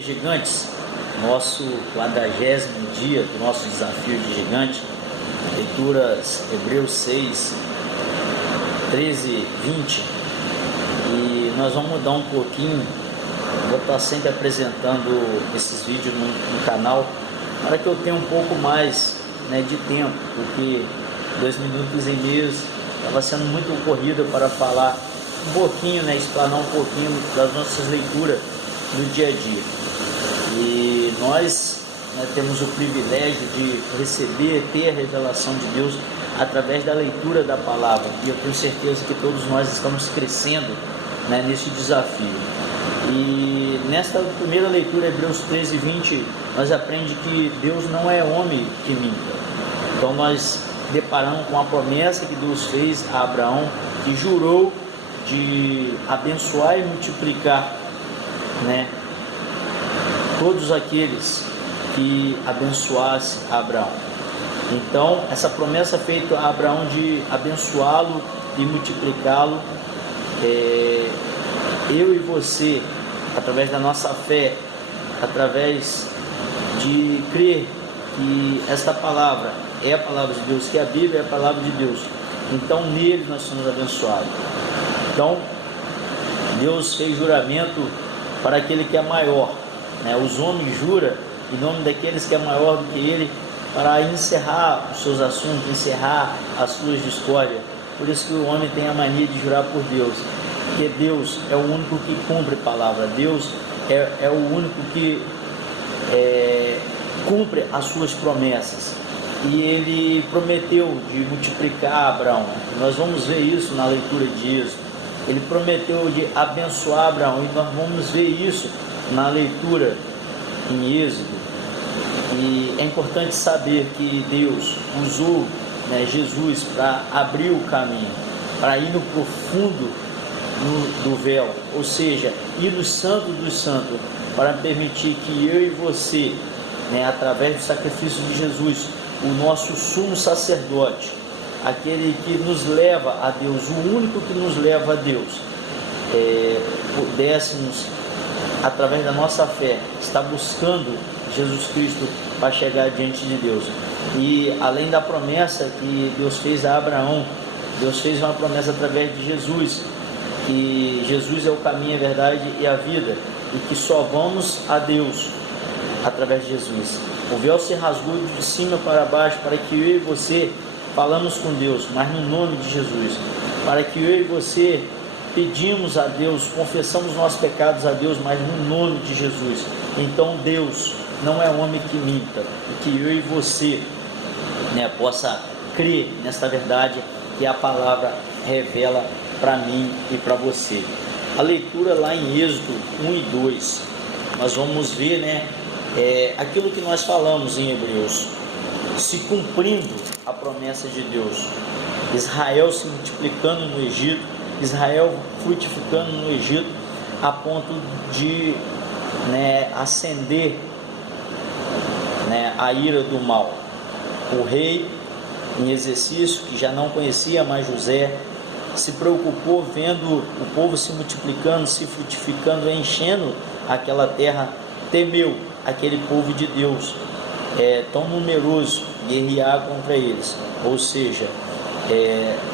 Gigantes, nosso 40º dia do nosso desafio de gigante, leituras Hebreus 6, 13, 20, e nós vamos mudar um pouquinho. Vou estar sempre apresentando esses vídeos no canal para que eu tenha um pouco mais de tempo, porque 2 minutos e meio estava sendo muito corrido para falar um pouquinho, explanar um pouquinho das nossas leituras do dia a dia. E nós temos o privilégio de receber, ter a revelação de Deus através da leitura da palavra, e eu tenho certeza que todos nós estamos crescendo nesse desafio. E nesta primeira leitura, Hebreus 13, 20, nós aprendemos que Deus não é homem que minta. Então nós deparamos com a promessa que Deus fez a Abraão, que jurou de abençoar e multiplicar todos aqueles que abençoasse a Abraão. Então, essa promessa feita a Abraão de abençoá-lo e multiplicá-lo, eu e você, através da nossa fé, através de crer que esta palavra é a palavra de Deus, que a Bíblia é a palavra de Deus, então nele nós somos abençoados. Então, Deus fez juramento para aquele que é maior. Os homens juram em nome daqueles que é maior do que ele, para encerrar os seus assuntos, encerrar as suas discórdias. Por isso que o homem tem a mania de jurar por Deus, porque Deus é o único que cumpre a palavra. Deus é o único que cumpre as suas promessas, e ele prometeu de multiplicar Abraão. Nós vamos ver isso na leitura de Êxodo. Ele prometeu de abençoar Abraão, e nós vamos ver isso na leitura em Êxodo. E é importante saber que Deus usou Jesus para abrir o caminho, para ir no profundo do véu, ou seja, ir no santo dos santos, para permitir que eu e você, através do sacrifício de Jesus, o nosso sumo sacerdote, aquele que nos leva a Deus, o único que nos leva a Deus, pudéssemos, através da nossa fé, estar buscando Jesus Cristo para chegar diante de Deus. E além da promessa que Deus fez a Abraão, Deus fez uma promessa através de Jesus, que Jesus é o caminho, a verdade e a vida, e que só vamos a Deus através de Jesus. O véu se rasgou de cima para baixo para que eu e você falamos com Deus, mas no nome de Jesus, para que eu e você pedimos a Deus, confessamos nossos pecados a Deus, mas no nome de Jesus. Então Deus não é homem que minta, e que eu e você possa crer nesta verdade que a palavra revela para mim e para você. A leitura lá em Êxodo 1 e 2, nós vamos ver aquilo que nós falamos em Hebreus, se cumprindo a promessa de Deus. Israel se multiplicando no Egito, Israel frutificando no Egito, a ponto de acender a ira do mal. O rei em exercício, que já não conhecia mais José, se preocupou vendo o povo se multiplicando, se frutificando, enchendo aquela terra, temeu aquele povo de Deus tão numeroso guerrear contra eles, ou seja,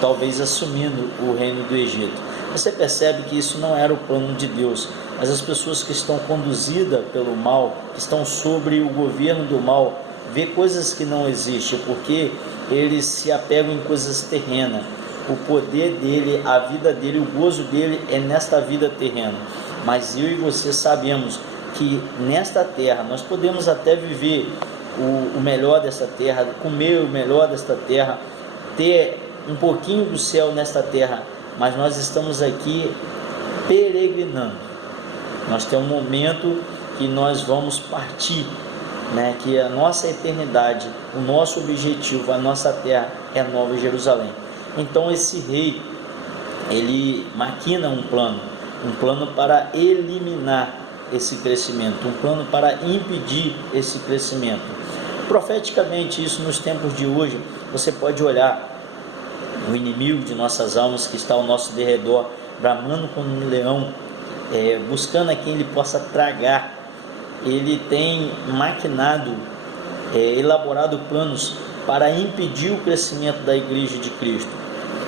talvez assumindo o reino do Egito. Você percebe que isso não era o plano de Deus, mas as pessoas que estão conduzidas pelo mal, que estão sobre o governo do mal, vê coisas que não existem, porque eles se apegam em coisas terrenas. O poder dele, a vida dele, o gozo dele é nesta vida terrena. Mas eu e você sabemos que nesta terra nós podemos até viver o melhor desta terra, comer o melhor desta terra, ter um pouquinho do céu nesta terra, mas nós estamos aqui peregrinando. Nós temos um momento que nós vamos partir, que a nossa eternidade, o nosso objetivo, a nossa terra é Nova Jerusalém. Então esse rei, ele maquina um plano para eliminar esse crescimento, um plano para impedir esse crescimento. Profeticamente, isso nos tempos de hoje, você pode olhar o inimigo de nossas almas que está ao nosso derredor, bramando como um leão, buscando a quem ele possa tragar, ele tem maquinado, elaborado planos para impedir o crescimento da igreja de Cristo.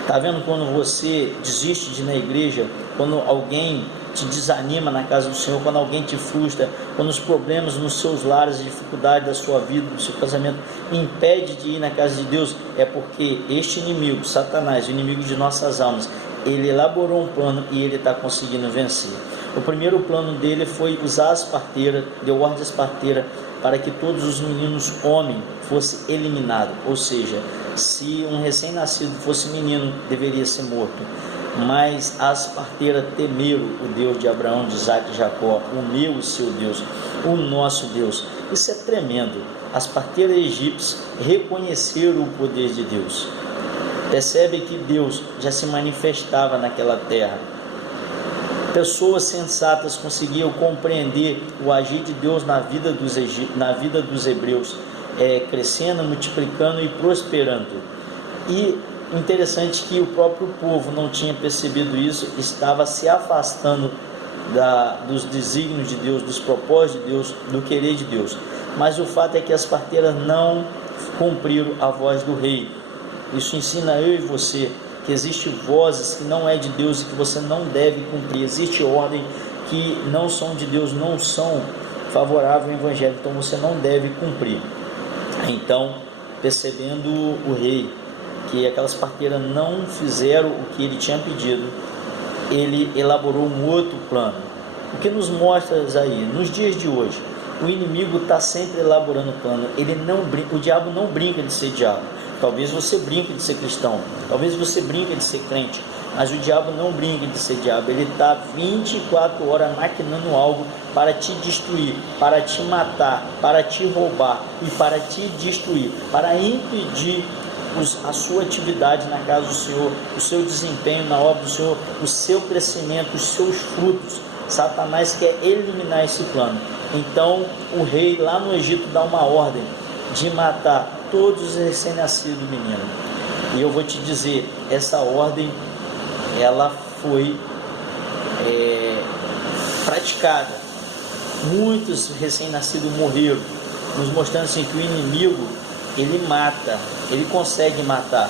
Está vendo quando você desiste de ir na igreja, quando alguém te desanima na casa do Senhor, quando alguém te frustra, quando os problemas nos seus lares, a dificuldade da sua vida, do seu casamento, impede de ir na casa de Deus? É porque este inimigo, Satanás, o inimigo de nossas almas, ele elaborou um plano e ele está conseguindo vencer. O primeiro plano dele foi usar as parteiras, deu ordem às parteiras para que todos os meninos homens fossem eliminados, ou seja, se um recém-nascido fosse menino, deveria ser morto. Mas as parteiras temeram o Deus de Abraão, de Isaac e Jacó, o meu e seu Deus, o nosso Deus. Isso é tremendo. As parteiras egípcias reconheceram o poder de Deus. Percebe que Deus já se manifestava naquela terra. Pessoas sensatas conseguiam compreender o agir de Deus na vida dos hebreus, crescendo, multiplicando e prosperando. E interessante que o próprio povo não tinha percebido isso, estava se afastando dos desígnios de Deus, dos propósitos de Deus, do querer de Deus. Mas o fato é que as parteiras não cumpriram a voz do rei. Isso ensina eu e você que existem vozes que não é de Deus e que você não deve cumprir. Existe ordem que não são de Deus, não são favoráveis ao evangelho, então você não deve cumprir. Então, percebendo o rei que aquelas parteiras não fizeram o que ele tinha pedido, ele elaborou um outro plano. O que nos mostra aí, nos dias de hoje, o inimigo está sempre elaborando plano. O diabo não brinca de ser diabo. Talvez você brinque de ser cristão, talvez você brinque de ser crente, mas o diabo não brinca de ser diabo. Ele está 24 horas maquinando algo para te destruir, para te matar, para te roubar e para te destruir, para impedir a sua atividade na casa do Senhor, o seu desempenho na obra do Senhor, o seu crescimento, os seus frutos. Satanás quer eliminar esse plano. Então o rei lá no Egito dá uma ordem de matar todos os recém-nascidos meninos. E eu vou te dizer, essa ordem ela foi praticada. Muitos recém-nascidos morreram, nos mostrando assim que o inimigo ele mata, ele consegue matar,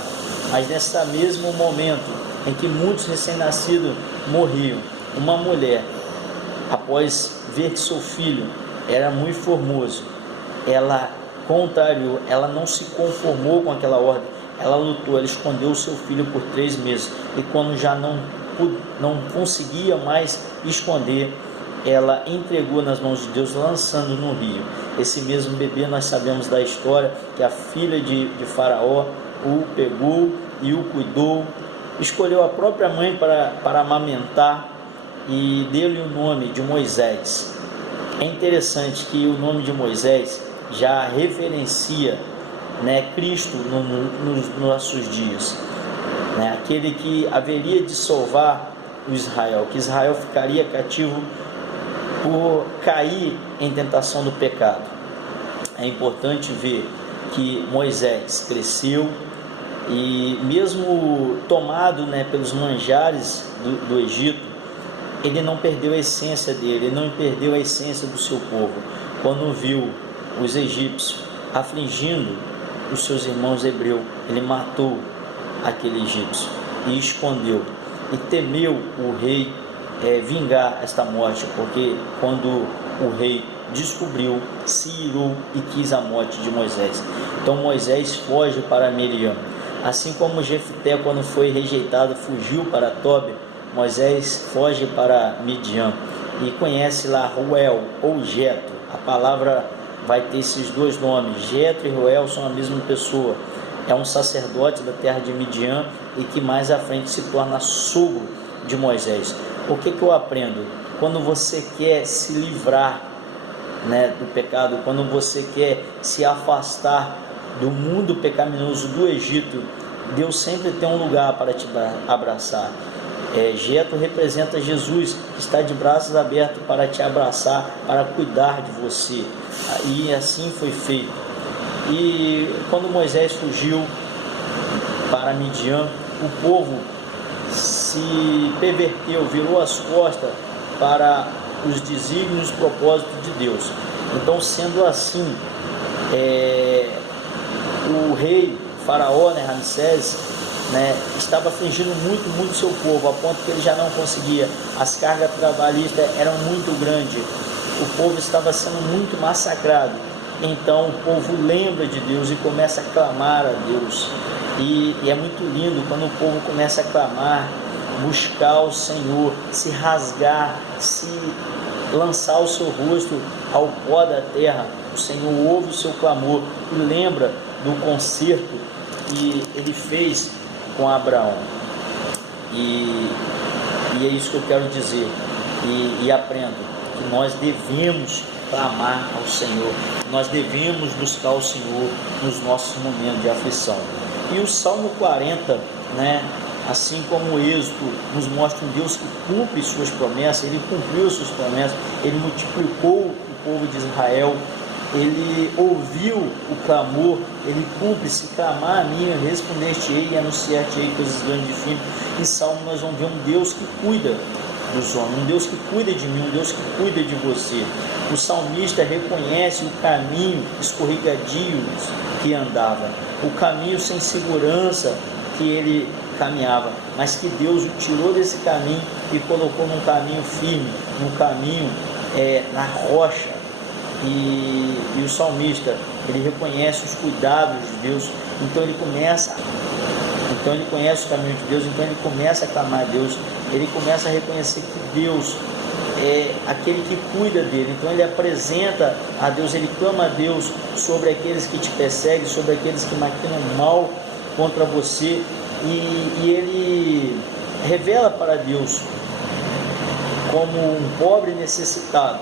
mas nesse mesmo momento em que muitos recém-nascidos morriam, uma mulher, após ver que seu filho era muito formoso, ela contrariou, ela não se conformou com aquela ordem, ela lutou, ela escondeu o seu filho por 3 meses, e quando já não conseguia mais esconder, ela entregou nas mãos de Deus, lançando no rio. Esse mesmo bebê, nós sabemos da história, que a filha de Faraó o pegou e o cuidou, escolheu a própria mãe para amamentar e deu-lhe o nome de Moisés. É interessante que o nome de Moisés já referencia, Cristo nos nossos dias, aquele que haveria de salvar o Israel, que Israel ficaria cativo por cair em tentação do pecado. É importante ver que Moisés cresceu e mesmo tomado pelos manjares do Egito, ele não perdeu a essência dele, ele não perdeu a essência do seu povo. Quando viu os egípcios afligindo os seus irmãos hebreus, ele matou aquele egípcio e escondeu, e temeu o rei vingar esta morte, porque quando o rei descobriu, se irou e quis a morte de Moisés. Então Moisés foge para Miriam, assim como Jefté, quando foi rejeitado, fugiu para Tobi. Moisés foge para Midian e conhece lá Ruel ou Jetro. A palavra vai ter esses dois nomes, Jetro e Ruel são a mesma pessoa. É um sacerdote da terra de Midian e que mais à frente se torna sogro de Moisés. O que eu aprendo? Quando você quer se livrar do pecado, quando você quer se afastar do mundo pecaminoso do Egito, Deus sempre tem um lugar para te abraçar. Jetro representa Jesus, que está de braços abertos para te abraçar, para cuidar de você. E assim foi feito. E quando Moisés fugiu para Midian, o povo se perverteu, virou as costas para os desígnios e propósitos de Deus. Então, sendo assim, o rei, faraó, Ramsés, estava afligindo muito seu povo, a ponto que ele já não conseguia, as cargas trabalhistas eram muito grandes, o povo estava sendo muito massacrado. Então o povo lembra de Deus e começa a clamar a Deus, e é muito lindo quando o povo começa a clamar, buscar o Senhor, se rasgar, se lançar o seu rosto ao pó da terra. O Senhor ouve o seu clamor e lembra do concerto que ele fez com Abraão. E é isso que eu quero dizer, e aprendo que nós devemos clamar ao Senhor, nós devemos buscar o Senhor nos nossos momentos de aflição. E o Salmo 40, assim como o Êxodo nos mostra um Deus que cumpre suas promessas, ele cumpriu suas promessas, ele multiplicou o povo de Israel, ele ouviu o clamor, ele cumpre. Se clamar a mim, eu responder-te-ei e anunciar-te-ei coisas grandes e firmes. Em Salmo nós vamos ver um Deus que cuida dos homens, um Deus que cuida de mim, um Deus que cuida de você. O salmista reconhece o caminho escorregadio que andava, o caminho sem segurança que ele caminhava, mas que Deus o tirou desse caminho e colocou num caminho firme, num caminho na rocha. E o salmista, ele reconhece os cuidados de Deus, então ele conhece o caminho de Deus, então ele começa a clamar a Deus, ele começa a reconhecer que Deus é aquele que cuida dele. Então ele apresenta a Deus, ele clama a Deus sobre aqueles que te perseguem, sobre aqueles que maquinam mal contra você, e ele revela para Deus como um pobre necessitado,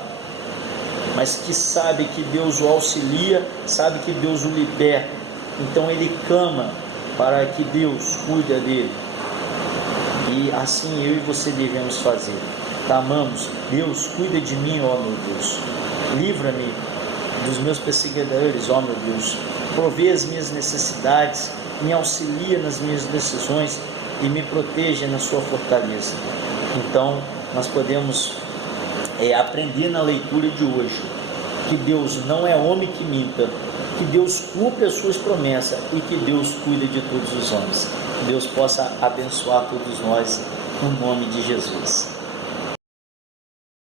mas que sabe que Deus o auxilia, sabe que Deus o liberta. Então ele clama para que Deus cuide dele, e assim eu e você devemos fazer. Clamamos: Deus, cuida de mim, ó meu Deus, livra-me dos meus perseguidores, ó meu Deus, provê as minhas necessidades, me auxilia nas minhas decisões e me proteja na sua fortaleza. Então nós podemos aprender na leitura de hoje que Deus não é homem que minta, que Deus cumpre as suas promessas e que Deus cuida de todos os homens. Que Deus possa abençoar todos nós, no nome de Jesus.